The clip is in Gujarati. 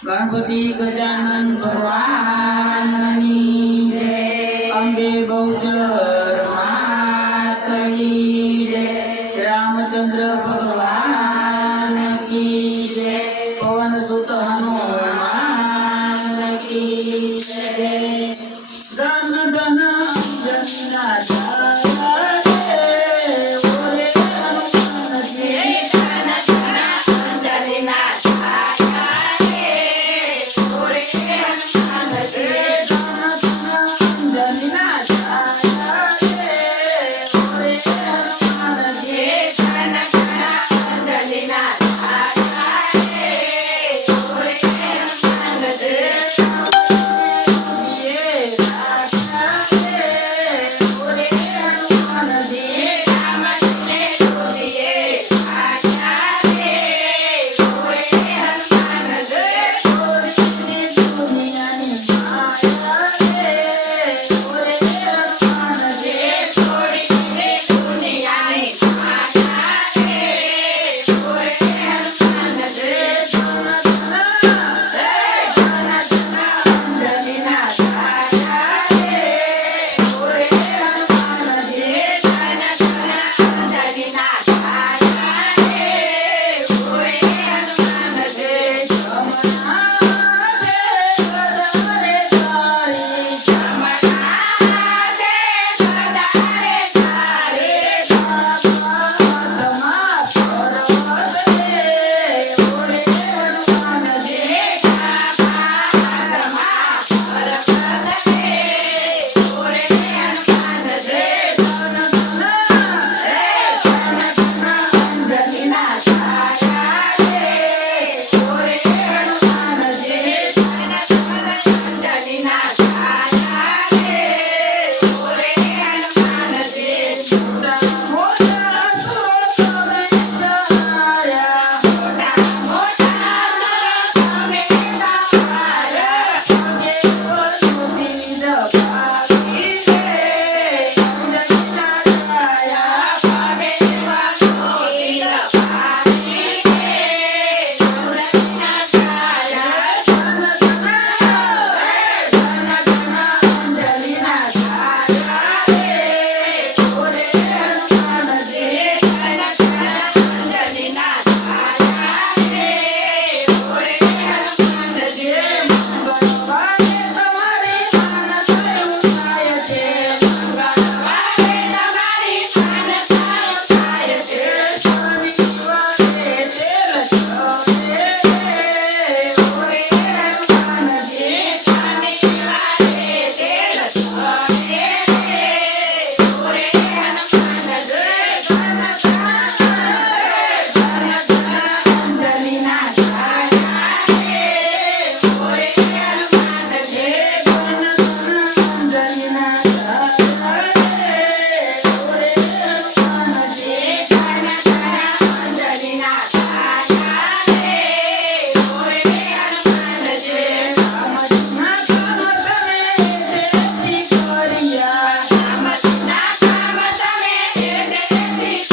ગણપતિ ગજાનન ભગવાનની જય અંબે બહુચર માતની જય રામચંદ્ર ભગવાન Let me